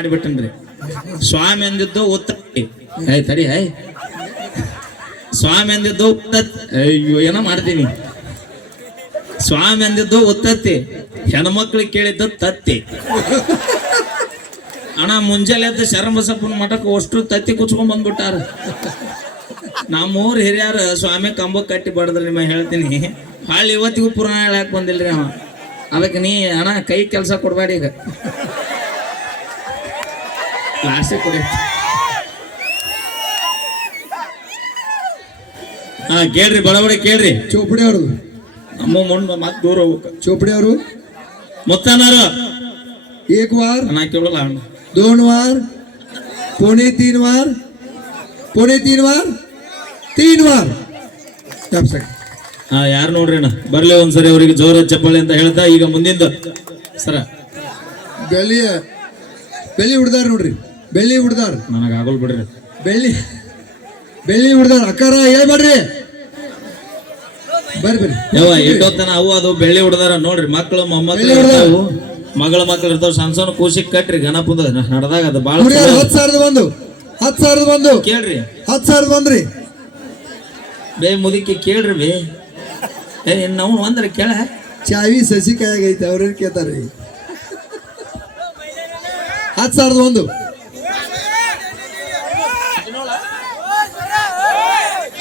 ಮಾಡಿಬಿಟ್ಟನ್ರಿ. ಸ್ವಾಮಿ ಅಂದಿದ್ದು ಉತ್ತತ್ತಿ ಹೇ ತಡಿ ಸ್ವಾಮಿ ಅಂದಿದ್ದು ಉತ್ತತ್ತಿ ಅಯ್ಯೋ, ಏನೋ ಮಾಡ್ತೀನಿ. ಸ್ವಾಮಿ ಅಂದಿದ್ದು ಉತ್ತತ್ತಿ. ಹೆಣ್ಮಕ್ಳಿಗೆ ಕೇಳಿದ್ದು ತತ್ತಿ. ಅಣ್ಣ, ಮುಂಜಾನೆ ಎದ್ದು ಶರಣಬಸಪ್ಪನ ಮಠಕ್ಕೆ ಅಷ್ಟು ತತ್ತಿ ಕುಚ್ಕೊಂಡ್ ಬಂದ್ಬಿಟ್ಟಾರ. ನಮ್ಮೂರ್ ಹಿರಿಯರು ಸ್ವಾಮಿ ಕಂಬ ಕಟ್ಟಿ ಬಡದ್ರಿ ನಿಮ್ಮ ಹೇಳ್ತೀನಿ. ಹಾಳು ಇವತ್ತಿಗೂ ಪುರಾಣ ಹೇಳಕ್ ಬಂದಿಲ್ರಿ ಅವ. ಅದಕ್ಕೆ ನೀ, ಅಣ್ಣ, ಕೈ ಕೆಲಸ ಕೊಡ್ಬೇಡಿ ಈಗ. ಕ್ಲಾಸೆ ಕೊಡಿ ಹಾ ಕೇಳ್ರಿ ಬಡಬಡಿ ಕೇಳ್ರಿ. ಚೋಪಡಿ ಅವರು. ನಮ್ಮ ಮಣ್ಣು ಮತ್ ದೂರ ಹೋಗ್ಬೇಕು. ಚೋಪಡಿ ಅವರು. ಮೊತ್ತನಾರ? ಏಕ್ ವಾರ್. ನಾ ಕೇಳಲ್ಲ ದೋಣ ವಾರ್. ಪೋಣೆ ತೀನ್ ವಾರ್. ಪೋಣೆ ತೀನ್ ವಾರ್. ತೀನ್ ವಾರ್. ಹಾ ಯಾರು ನೋಡ್ರಿ ಅಣ್ಣ? ಬರ್ಲಿ ಒಂದ್ಸರಿ ಅವ್ರಿಗೆ ಜೋರ ಚಪ್ಪಳೆ ಅಂತ ಹೇಳ್ತಾ ಈಗ ಮುಂದಿಂದ. ಸರ. ಗಲಿಯ ಬೆಳಿ ಹುಡ್ದಾರ ನೋಡ್ರಿ. ಬೆಳ್ಳಿ ಹುಡ್ದಾರ. ನನಗೆ ಆಗೋಲ್ ಬಿಡ್ರಿ. ಬೆಳ್ಳಿ ಬೆಳ್ಳಿ ಹುಡ್ದಾರ. ಅಕ್ಕಾರ ಹೇಳ್ಬೇಡ್ರಿ ಬರ್ರಿ ಬರ್ರಿ. ಯವ್ವ ಇಟ್ಟೋತನ ಅವು ಅದು ಬೆಳ್ಳಿ ಹುಡ್ದಾರ ನೋಡ್ರಿ ಮಕ್ಕಳು ಮೊಮ್ಮಕ್ಕಳು ಇರ್ತಾವ. ಮಗಳ ಮಕ್ಕಳು ಇರ್ತಾವ. ಸಣ್ಣ ಸಣ್ಣ ಕೂಸಿಗೆ ಕಟ್ರಿ ಗಣಪದ ನಡ್ದಾಗ ಅದು ಬಾಳ ಹತ್ ಹತ್ತು ಸಾವಿರದ ಒಂದು ಹತ್ತು ಸಾವಿರದ ಒಂದು ಕೇಳ್ರಿ. ಹತ್ತು ಸಾವಿರದ ಒಂದ್ರಿ ಬೇ ಮುದುಕಿ ಕೇಳ್ರಿ ಬೇ. ಏ ನಾವು ಒಂದ್ರ ಕೇಳ. ಚಾವಿ ಸಸಿ ಐತೆ ಅವ್ರೇನ್ ಕೇಳ್ತಾರ್ರಿ? ಹತ್ತು ಸಾವಿರದ ಒಂದು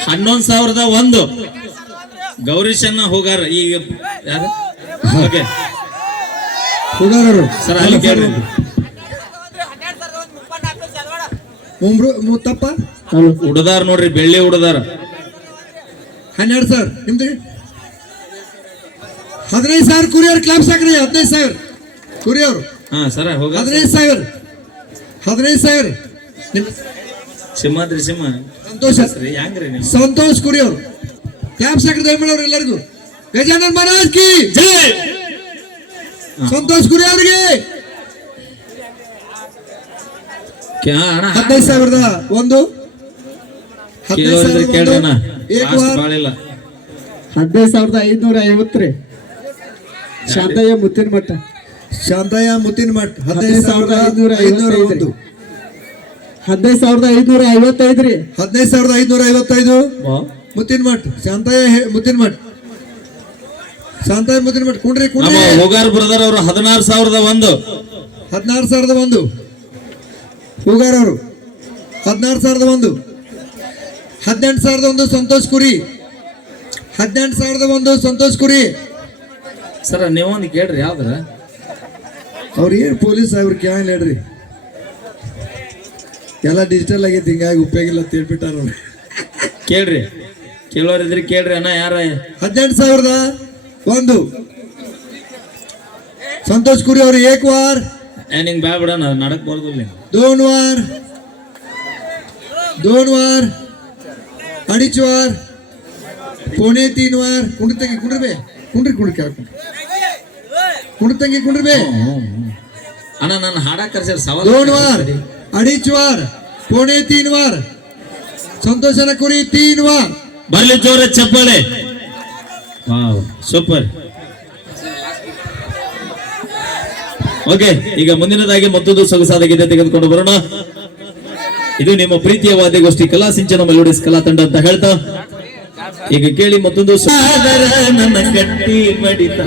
ಹನ್ನೊಂದ್ ಸಾವಿರದ ಒಂದು. ಗೌರೀಶನ್ನ ಹೋಗಾರ ಈಗ ಯಾರು? ಓಕೆ. ಸರ್ ಅಲ್ಲಿ ಮುಂಬ್ರು ಮುತ್ತಪ್ಪ ಉಡದಾರ ನೋಡ್ರಿ ಬೆಳ್ಳಿ ಉಡದಾರ. ಹನ್ನೆರಡು ಸಾವಿರ. ನಿಮ್ದು? ಹದಿನೈದು ಸಾವಿರ ಕುರಿಯವ್ರು ಕ್ಲಾಪ್ ಸಾಕ್ರಿ ಹದಿನೈದು ಸಾವಿರ. ಕುರಿಯವ್ರು. ಹಾ ಸರ ಹೋಗ ಹದಿನೈದು ಸಾವಿರ. ಹದಿನೈದು ಸಾವಿರ. ನಿಮ್ ಸಿಂಹಾದ್ರಿ ಸಿಂಹ. ಸಂತೋಷ. ರೀ ಹೆಂಗ್ರಿ ನೀವು? ಸಂತೋಷ್ ಕುರಿಯವ್ರು. ಕ್ಲಾಪ್ಸ್ ಹಾಕ್ರಿ ದಯಮಾಡವ್ರು ಎಲ್ಲರಿಗೂ. ಗಜಾನನ್ ಮಹಾರಾಜ್ ಕಿ ಜೈ! ಸಂತೋಷ್ ಕುರಿ ಅವರಿಗೆ ಹದಿನೈದು ಸಾವಿರದ ಒಂದು. ಹದಿನೈದು ಸಾವಿರದ ಐದ್ನೂರ ಐವತ್ತ್ರಿ ಶಾಂತಯ್ಯ ಮುತ್ತಿನ ಮಠ. ಶಾಂತಯ್ಯ ಮುತ್ತಿನ ಮಠ. ಹದಿನೈದು ಸಾವಿರದ ಐನೂರ ಐನೂರ ಐವತ್ತೈದು. ಒಂದು ಹದಿನೈದು ಸಾವಿರದ ಐದ್ನೂರ ಐವತ್ತೈದು ರೀ ಹದಿನೈದು ಸಾವಿರದ ಐದುನೂರ ಐವತ್ತೈದು. ಮುತ್ತಿನ ಮಠ್. ಶಾಂತಯ್ಯ ಹೆ- ಮುತ್ತಿನ ಮಠ್. ಶಾಂತಯ್ಯ ಮುತ್ತಿನ ಮಠ್. ಕುಂಡ್ರಿ ನಮ್ಮ ಹೋಗಾರ್ ಬ್ರದರ್ ಅವರು ಹದಿನಾರು ಸಾವಿರದ ಒಂದು. ಹದಿನಾರು ಸಾವಿರದ ಒಂದು. ಹೂಗಾರ್ ಅವರು. ಹದಿನಾರು ಸಾವಿರದ ಒಂದು. ಹದಿನೆಂಟು ಸಾವಿರದ ಒಂದು ಸಂತೋಷ್ ಕುರಿ. ಹದಿನೆಂಟು ಸಾವಿರದ ಒಂದು ಸಂತೋಷ್ ಕುರಿ. ಸರ ನೀವೊಂದು ಕೇಳ್ರಿ ಯಾವ್ದ್ರ? ಅವ್ರು ಏನು ಪೊಲೀಸ್ ಅವ್ರು ಕೇಳಂಗಿಲ್ಲ ಹೇಳ್ರಿ ಎಲ್ಲ ಡಿಜಿಟಲ್ ಆಗೈತಿ ಹಿಂಗಾಗಿ ಉಪಯೋಗಿಲ್ಲ ಅಂತ ಹೇಳ್ಬಿಟ್ಟಾರ ಕೇಳ್ರಿ. ಇದ್ರಿ ಕೇಳ್ರಿ ಅಣ್ಣ ಯಾರ? ಹದಿನೆಂಟು ಸಾವಿರದ ಒಂದು. ಸಂತೋಷ್ ಕುರಿ ಅವರು ಏಕ್ ವಾರ್. ನಿಂಗೆ ಬ್ಯಾ ಬಿಡ ನಡಕ್ ಬರ್ದು ದೋನ್ ವಾರ್. ದೋನ್ ವಾರ್. ಅಡಿಚ್ ವಾರ್. ಕೊನೆ ತೀನ್ ವಾರ್. ಕುಂಡ್ತಂಗಿ ಕುಂಡ್ರಬೇ ಕುಂಡ್ರಿ ಕುಂಡ್ರಿ ಕೇಳ್ಕೊಂಡ್ರಿ ಕುಂಡ್ತಂಗಿ ಕುಂಡ್ರಬೇ ಅಣ್ಣ ನಾನು ಹಾಡಕ್ಕೆ ಕರ್ಸ್ಯಾರ ಸವಾಲ್ ದೋನ್ ವಾರ್. अडीच वार ಪೌಣೆ तीन वार ಸಂತೋಷನ ಕುರಿ तीन वार ಬರ್ಲಿ ಜೋರ ಚಪ್ಪಾಳೆ ವಾವ್ ಸೂಪರ್ ಓಕೆ ಈಗ ಮುಂದಿನದಾಗಿ ಮತ್ತೊಂದು ಸೊಗಸಾದ ಗೀತೆ ತೆಗೆದುಕೊಂಡು ಬರೋಣ ಇದು ನಿಮ್ಮ ಪ್ರೀತಿಯ ವಾದ್ಯಗೋಷ್ಠಿ ಕಲಾ ಸಿಂಚನ ಮೆಲೋಡಿಸ್ ಕಲಾ ತಂಡ ಅಂತ ಹೇಳ್ತಾ ಈಗ ಕೇಳಿ ಮತ್ತೊಂದು ಸಾಗರ ನನ್ನ ಗಟ್ಟಿ ಬಡಿತ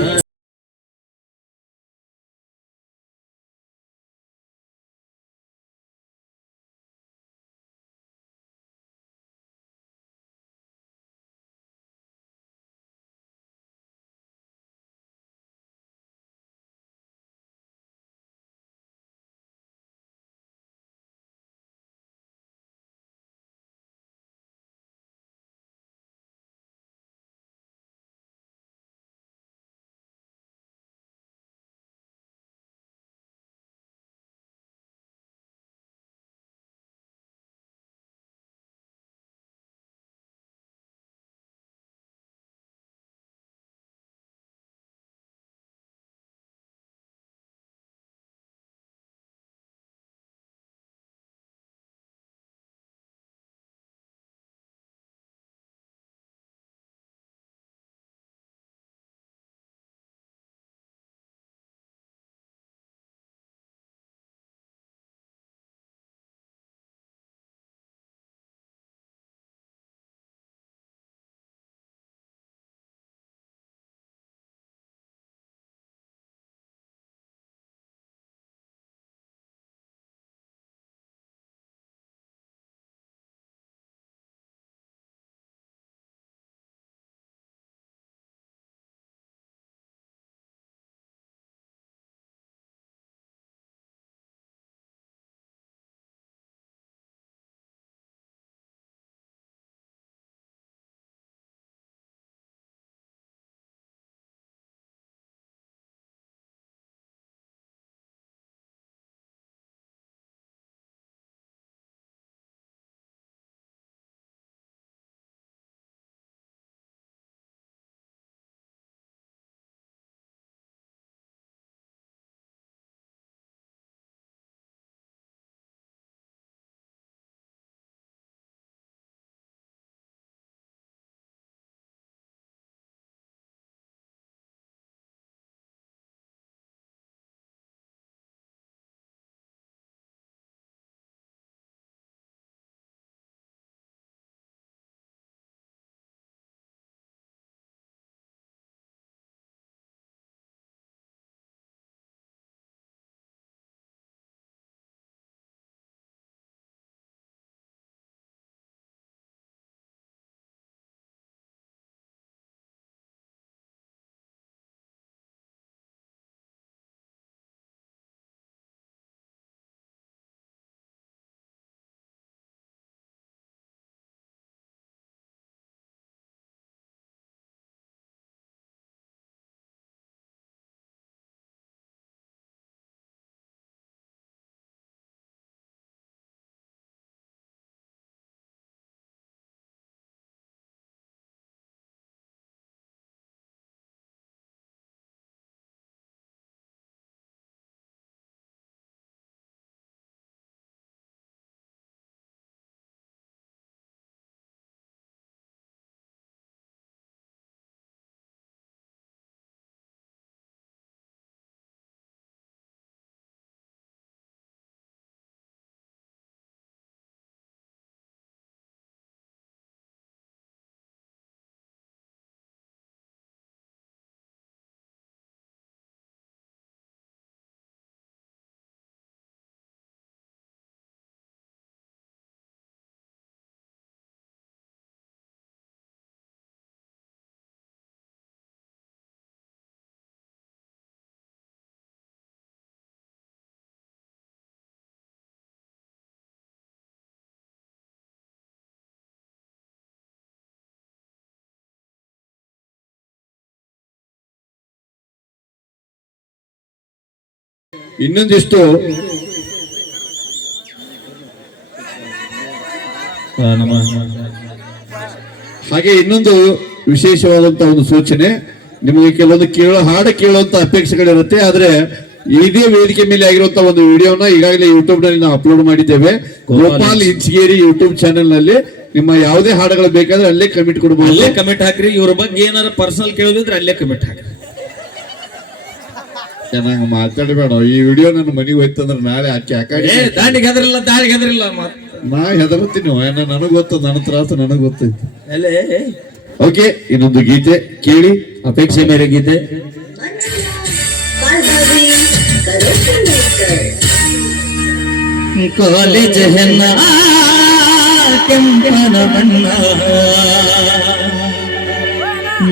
ಇನ್ನೊಂದಿಷ್ಟು ನಮ್ಮ ಹಾಗೆ ಇನ್ನೊಂದು ವಿಶೇಷವಾದಂತ ಒಂದು ಸೂಚನೆ. ನಿಮಗೆ ಕೆಲವೊಂದು ಕೇಳೋ ಹಾಡು ಕೇಳುವಂತ ಅಪೇಕ್ಷೆಗಳಿರುತ್ತೆ ಆದ್ರೆ ಇದೇ ವೇದಿಕೆ ಮೇಲೆ ಆಗಿರುವಂತ ಒಂದು ವಿಡಿಯೋನ ಈಗಾಗಲೇ ಯೂಟ್ಯೂಬ್ನಲ್ಲಿ ನಾವು ಅಪ್ಲೋಡ್ ಮಾಡಿದ್ದೇವೆ. ಗೋಪಾಲ್ ಇಂಚಗೇರಿ ಯೂಟ್ಯೂಬ್ ಚಾನೆಲ್ನಲ್ಲಿ ನಿಮ್ಮ ಯಾವುದೇ ಹಾಡುಗಳು ಬೇಕಾದ್ರೆ ಅಲ್ಲೇ ಕಮೆಂಟ್ ಕೊಡಬಹುದು ಅಲ್ಲೇ ಕಮೆಂಟ್ ಹಾಕ್ರಿ. ಇವ್ರ ಬಗ್ಗೆ ಏನಾರ ಪರ್ಸನಲ್ ಕೇಳೋದಿದ್ರೆ ಅಲ್ಲೇ ಕಮೆಂಟ್ ಹಾಕ್ರಿ. ಚೆನ್ನಾಗಿ ಮಾತಾಡಬೇಡ ಈ ವಿಡಿಯೋ ನನ್ನ ಮನೆಗೆ ಹೋಯ್ತಂದ್ರೆ ನಾಳೆ ಆಕೆ ಆಕಾಡಿ ಏ ದಾಳಿಗೆ ಹೆದರಿಲ್ಲ ದಾಳಿಗೆ ಹೆದರಿಲ್ಲ ಮತ್ ನಾ ಹೆದರ್ತೀನಿ ಏನ ನನಗ್ ಗೊತ್ತು ನನ್ನ ತ್ರಾಸ ನನಗ್ ಗೊತ್ತೈತಿ ಅಲ್ಲೇ ಓಕೆ ಇನ್ನೊಂದು ಗೀತೆ ಕೇಳಿ ಅಪೇಕ್ಷೆ ಮೇರೆ ಗೀತೆ ಕಾಲೇಜ್ ಹೆಣ್ಣ ಕೆಂಪನ ಬಣ್ಣ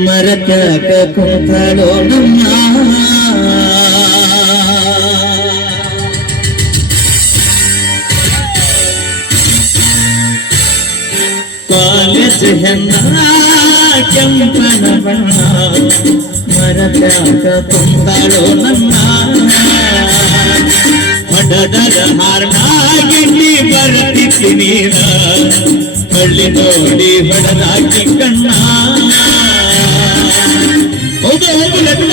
ಮರತ್ಯಾಕ ಕುಂತಳೋ ನಮ್ಮ ಕಾಲೇಜ್ ಹೆಣ್ಣ ಕೆಂಪನ ಬಣ್ಣ ಮರದಾಗ ಕುಂತಳೋ ನನ್ನ. ಹೊಡದರ ಹಾರ್ನಾಗಿಲ್ಲಿ ಬರ್ತಿತ್ತು ನೀನ. ಹಳ್ಳಿ ನೋಡಿ ಹೊಡೆದಾಕಿ ಕಣ್ಣ. ಹೌದು ಹೋಗು ಲಗ್ನ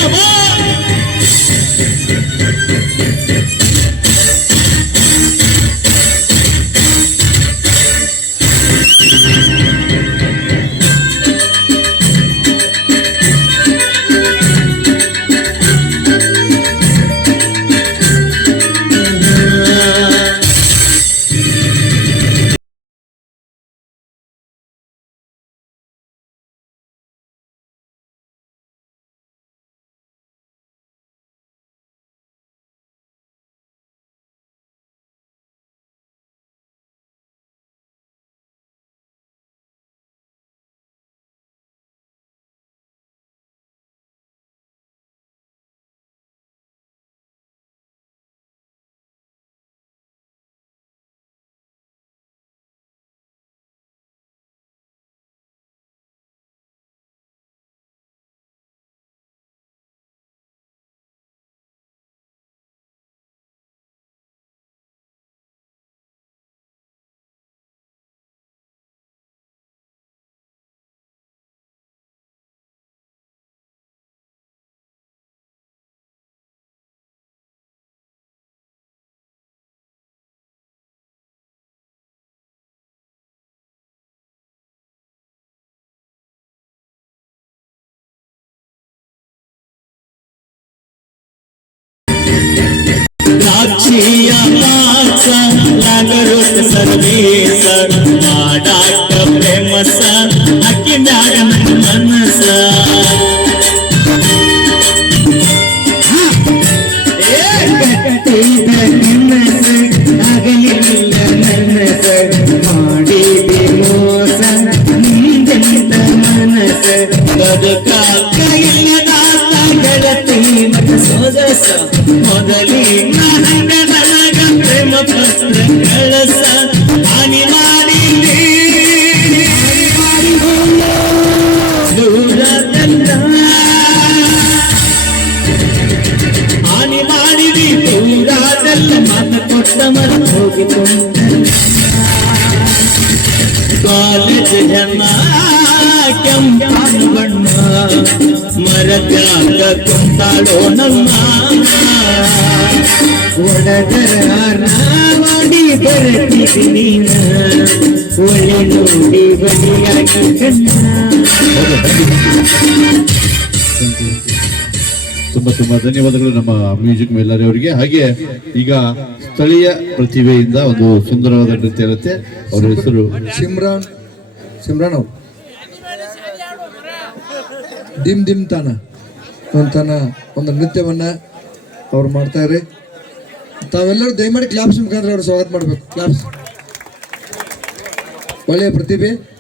ಸೋದಸ ಮೊದಲಿನ ಹಂಗ ನನಗ ಪ್ರೇಮ ಪತ್ರ ಕಳಸ ಹಾನಿ ಮಾಡಿದೆ ದೂರ ತಂದ ಹಾನಿ ಮಾಡಿದಿ ದೂರಾದಲ್ಲ ಮಾತ ಕೊಟ್ಟ ಮರ ಹೋಗಿತು ಕಾಲೇಜ್ ಜನ ಕೆಂಪನ ಬಣ್ಣ ಮರತ್ಯಾಗ ಕುಂತಾಡೋ ನಮ್ಮ ಒಡದರ ಮಾಡಿ ಬರತಿದಿ ನೀನ. ಒಳ್ಳೆ ನೋಡಿ ಬದಿಯಾಗಿ ತುಂಬಾ ತುಂಬಾ ಧನ್ಯವಾದಗಳು ನಮ್ಮ ಮ್ಯೂಸಿಕ್ ಮೇಲರಿಯವರಿಗೆ ಹಾಗೆ ಈಗ ಸ್ಥಳೀಯ ಪ್ರತಿಭೆಯಿಂದ ಒಂದು ಸುಂದರವಾದ ನೃತ್ಯ ಇರುತ್ತೆ. ಅವರ ಹೆಸರು ಸಿಮ್ರಾನ್ ಸಿಮ್ರಾನ್ ಅವ್ರು. ದಿಮ್ ಡಿಮ್ ತಾನ. ಅಂತಾನ ಒಂದು ನೃತ್ಯವನ್ನ ಅವ್ರು ಇರಿ ತಾವೆಲ್ಲರೂ ದಯಮಾಡಿ ಕ್ಲಾಪ್ಸ್ ಮುಖಾಂತರ ಅವ್ರು ಸ್ವಾಗತ ಮಾಡಬೇಕು. ಕ್ಲಾಪ್ಸ್. ಒಳ್ಳೆಯ ಪ್ರತಿಭೆ.